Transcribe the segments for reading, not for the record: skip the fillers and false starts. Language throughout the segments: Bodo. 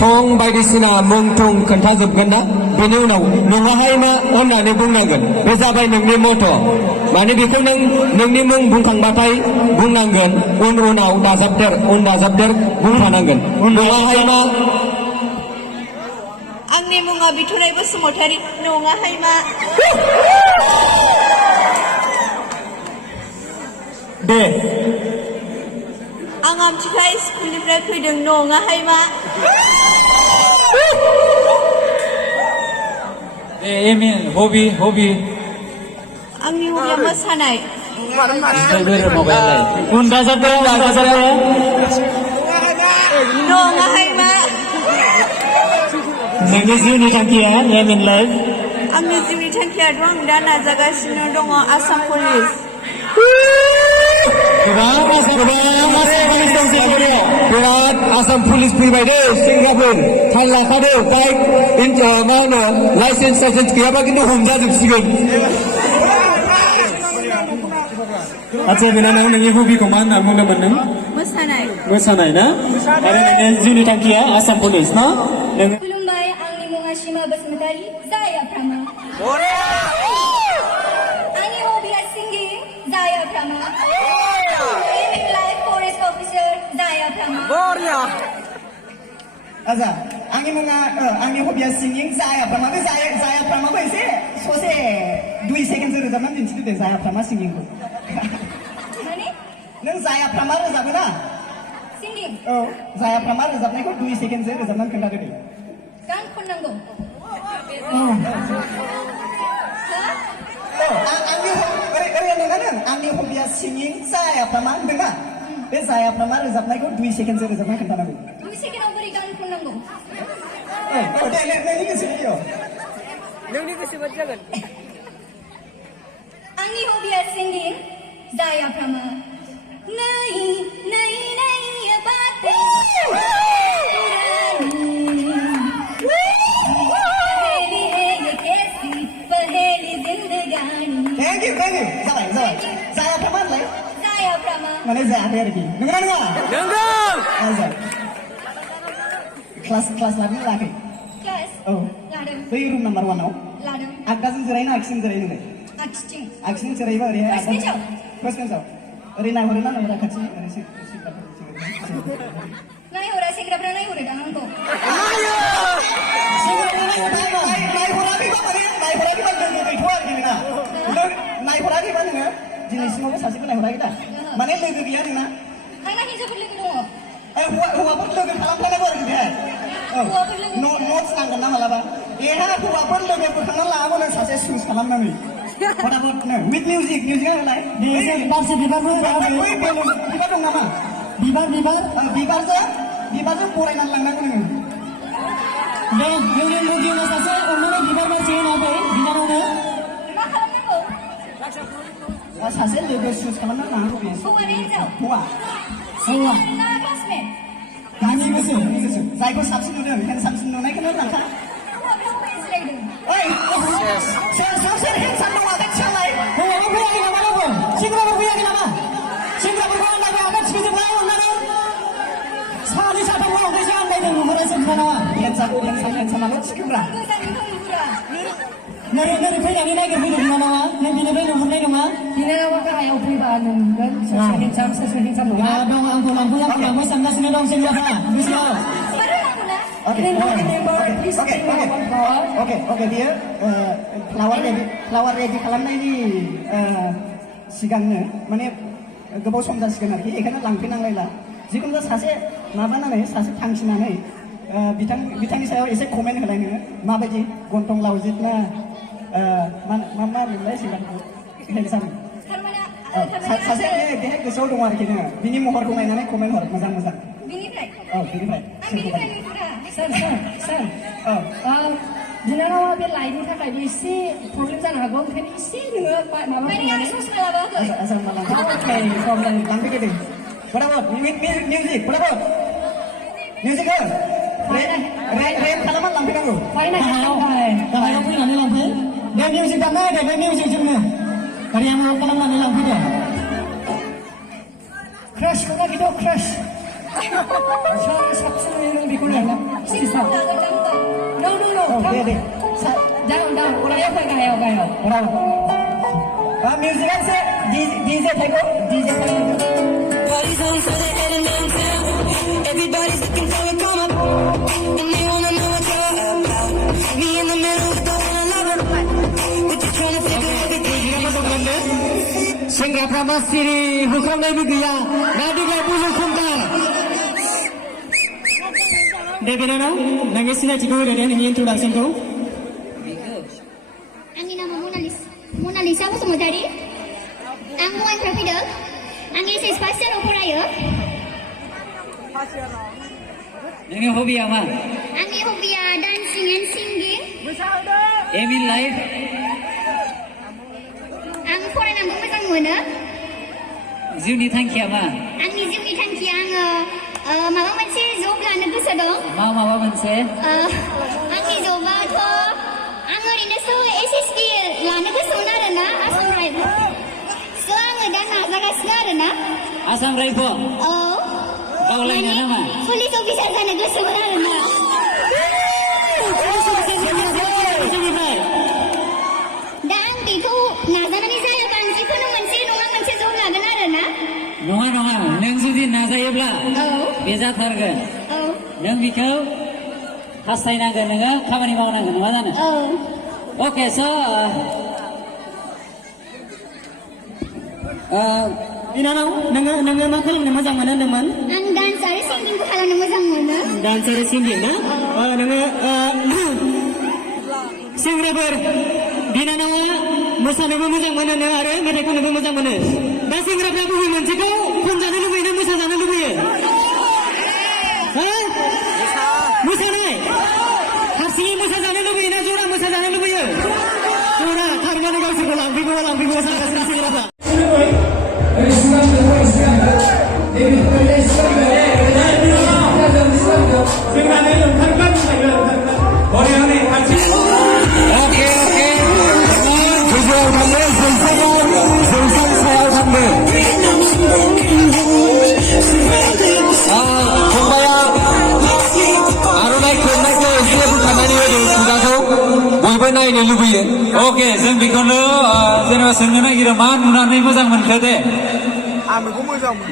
थं बायदिसिना मुं थं खोन्थाजोबगोन ना बेनि उनाव नोंहाय मा होननानै बुंनांगोन बे जाबाय नोंनि मथ' माने बेखौ नोंनि मुं बुंखांबाथाय बुंनांगोन उनाव दाजाबदेर बुंफानांगोन नोंहाय मा आंनि मुङा बिथराय बसुमतारी नङाहाय मा दे आं आमथिखाय स्कुलनिफ्राय फैदों नङाहाय मा एमिन हबि आंनि हबिया मोसानाय उन दाजाबदो नङाहाय मा नोंनि जिउनि थांखिया एमिन लाइफ आंनि जिउनि थांखियाथ' आं दा नाजागासिनो दङ आसाम पुलिस बिराद आसाम पुलिस फैबाय दे सेंग्राफोर थाल लाखादो बाइक मा होनो लाइसेन्स गैयाबा खिन्थु हमजाजोबसिगोन आच्छा बिनानाव नोंनि हबिखौ मा होनना बुंदोंमोन नों मोसानाय ना आरो नोंनि जिउनि थांखिया आसाम पुलिस ना खुलुमबाय आंनि मुङा सिमा बसुमतारी जायाफ्रामा आंनि हबिया सिंगिं जायाफ्रामा aim in life forest officer जायाफ्रामा आजा आंनि मुङा आंनि हबिया सिंगिं जायाफ्रामा बे जायाफ्रामाबो एसे ससे 2 सेकेन्डसो रोजाबनानै दिन्थिदो दे जायाफ्रामा सिंगिंखौ माने नों जायाफ्रामा रोजाबो ना सिंगिं औ जायाफ्रामा रोजाबनायखौ 2 सेकेन्डसो रोजाबनानै खोन्थादो दे गान खननांगौ आंनि हबिया सिंगिं जायाफ्रामा होनदोंना बे जायाफ्रामा रोजाबनायखौ 2 सेकेन्डसो रोजाबनानै खोन्थानांगौ 2 सेकेन्डआव बोरै गान खननांगौ दे नोंनि गोसो बायदि जागोन आंनि हबिया सिंगिं जायाफ्रामा नै ये बातें पहेली है ये कैसी पहेली जिंदगानी थैंक यू जाबाय जायाफ्रामा होनलाय जायाफ्रामा माने जायाखै आरोखि नंगौना नङा नंगौ क्लास लादों लायाखै क्लास औ लादों बै रुम नाम्बार 1 आव लादों आगदाजों जिरायना आगसिजों जिरायो नोंलाय आगसिजों जिरायोबा ओरैहाय फार्स्ट बेन्चआव ओरै नायहरो ना नोंरा खाथि नायहरा सेंग्राफ्रा नायहरो दां आंखौ नायहराखैबा नोङो दिनैसिमावबो सासेबो नायहराखै दा माने लोगो गैया नोंना आंना हिनजावफोर लोगो दङ हौवाफोर लोगो खालामफानांगौ आरोखि बेहाय नट्स नांगोन ना मालाबा बेहा हौवाफोर लोगो बोखांना लाङाबो नों सासे सुज खालामनानै फटाफटनो उइथ मिउजिकआ होलाय बारसे बिबारबो बिबार दं नामा बिबारजों बरायनानै लांनांगौ नोङो सासे अननानै बिबार बारसे होनाखै बिबारावनो मा खालामनांगौ सासे लोगो सुज खालामनानै लानांगौ बे हौवा ना क्लासमेट गानि गोसो जायखौ साबसिन नुदों हेन्डसामसिन नुनायखौनो लांखा सोर हेन्डसाम दङ आगान थिखांलाय हौवाबो फैयाखै नामा रावबो सेंग्राफोर फैयाखै नामा सेंग्राफोरखौ आन्दायबाय आगान थिखोजोबबाय अननानै सानै साथामखौ आंखौसो आन्दायदों नुहुरासै बिनानावा हेन्डसामाल' थिखोब्रा नोरै फैनानै नागिरफैदों बिनानावा नों बिनिफ्राय नुहुरनाय नङा बिनानावा गाहायाव फैबा नुगोन सोर हेन्डसाम नङा दं आंखौ लांफै सानगासिनो दं सेंग्राफ्रा गोसोआव Okay, बियो फ्लावार रेडि खालामनायनि सिगांनो माने गोबाव सम जासिगोन आरोखि बेखायनो लांफैनांलायला जिखुनु सासे माबानानै सासे थांखिनानै बिथांनि सायाव एसे कमेन्ट होलाय नोङो माबायदि गन्थं लावजित ना मा होनोमोनलाय सिगांखौ सासे बेहाय गोसोआव दं आरोखि नोङो बिनि महरखौ नायनानै कमेन्ट हर मोजां बिनिफ्राय सोर बिनानावा बे लाइटनि थाखायबो एसे प्रब्लेम जानो हागौ ओंखायनो एसे नोङो माबा लांफैदो दे फटाफट मिउजिक फटाफट मिउजिक रेप खालामनानै लांफैनांगौ गाहायाव फैनानै लांफै दे मिउजिक दामना होदो बे मिउजिकजोंनो रियाम खालामनानै लांफैदो क्राशखौ नागिरदो crash 저는 삽수는 비굴 나가. 시사. No, no, no. Oke deh. Down, down. Orangnya kayak kayak. Bravo. Music kan sih DJ Tego, DJ Tego. Party's on so they heading downtown. Everybody's looking for a come up, and they wanna know what you're about. Me in the middle with the one I love. What you trying to figure everything? सेंग्राफ्रा मा सिरि होखांनायबो गैया ना दिनै बुलुं खुंगा दे बिनानाव नोंनि सिनायथिखौ होदो दे नोंनि इन्ट्रडाक्सनखौ Angin nama Mona Lisa Basumatari. Ang muan profidel. Ang isi spasial operayo. नोंनि हबिया मा Ang hobia dancing and singing. Aim in life Ang फरायनानैबो मोजां मोनो. जिउनि थांखिया मा Angni जिउनि थांखिया आङो माबा मोनसे जब लानो गोसो दं. माबा मोनसे Angni जबाथ' आं ओरैनोसो SSB लानो गोसोमोन आरोना आसाम रायफल. स' आङो दा नाजागासिनो आरोना. आसाम रायफल औ. गावलायनो नामा पुलिस अफिसार जानो गोसोमोन आरोना. दा आं बेखौ नाजानानै जायाबा आं जिखुनु मोनसे नङा मोनसे जब लागोन आरोना. नङा नङा नों जुदि नाजायोब्ला औ. बे जाथारगोन औ. नों बेखौ हास्थायनांगोन नोङो खामानि मावनांगोन नङा जानो औ. अके स' बिनानाव नोङो मा खालामनो मोजां मोनो होनदोंमोन आं डान्स आरो सिंगिंखौ खालामनो मोजां मोनो. डान्स आरो सिंगिं ना नोङो सेंग्राफोर बिनानावा मोसानोबो मोजां मोनो आरो मेथाइ खननोबो मोजां मोनो दा सेंग्राफ्रा बबे मोनसेखौ खनजानो लुबैयो ना मोसाजानो लुबैयो मोसानाय हारसिङै मोसाजानो लुबैयो ना जरा मोसाजानो लुबैयो जरा थारमाने गावसोरखौ लांफैगौ सानगासिनो सेंग्राफ्रा गोजौआव थांनो जौसां सायाव थांनो फंबाया आर'नाइ खोबनायखौ एसे बोखानानै होदो खुगाखौ बयबो नायनो लुबैयो अके जों बेखौनो जेनेबा सोंनो नागिरो मा नुनानै मोजां मोनखो दे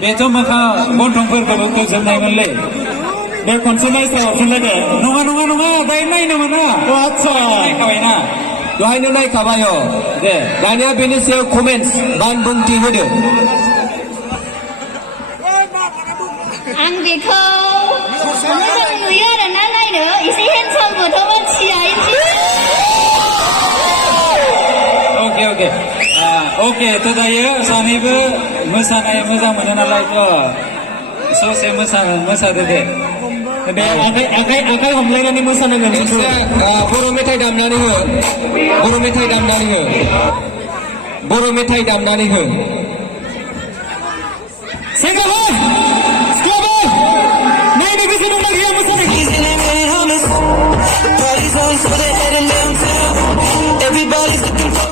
बेथ' मोखां गन्थंफोरखौबो खोबजोबनायमोनलै बे खनसे नायसावफिनलायदे नङा दायो नायनो मोना आदसा नायखाबायना दहायनो नायखाबाय दे दानिया बेनि सायाव कमेन्टस बानबुंथि होदो आं बेखौ मोजां नुयो आरोना नायनो एसे हेन्डसामबोथ' मानसिया अके थ' दायो सानैबो मोसानाय मोजां मोनो नालाय ससे मोसादो दे दे आखाइ हमलायनानै मोसानांगोन बर' मेथाइ दामनानै हो बर' मेथाइ दामनानै हो सेंग्राफोर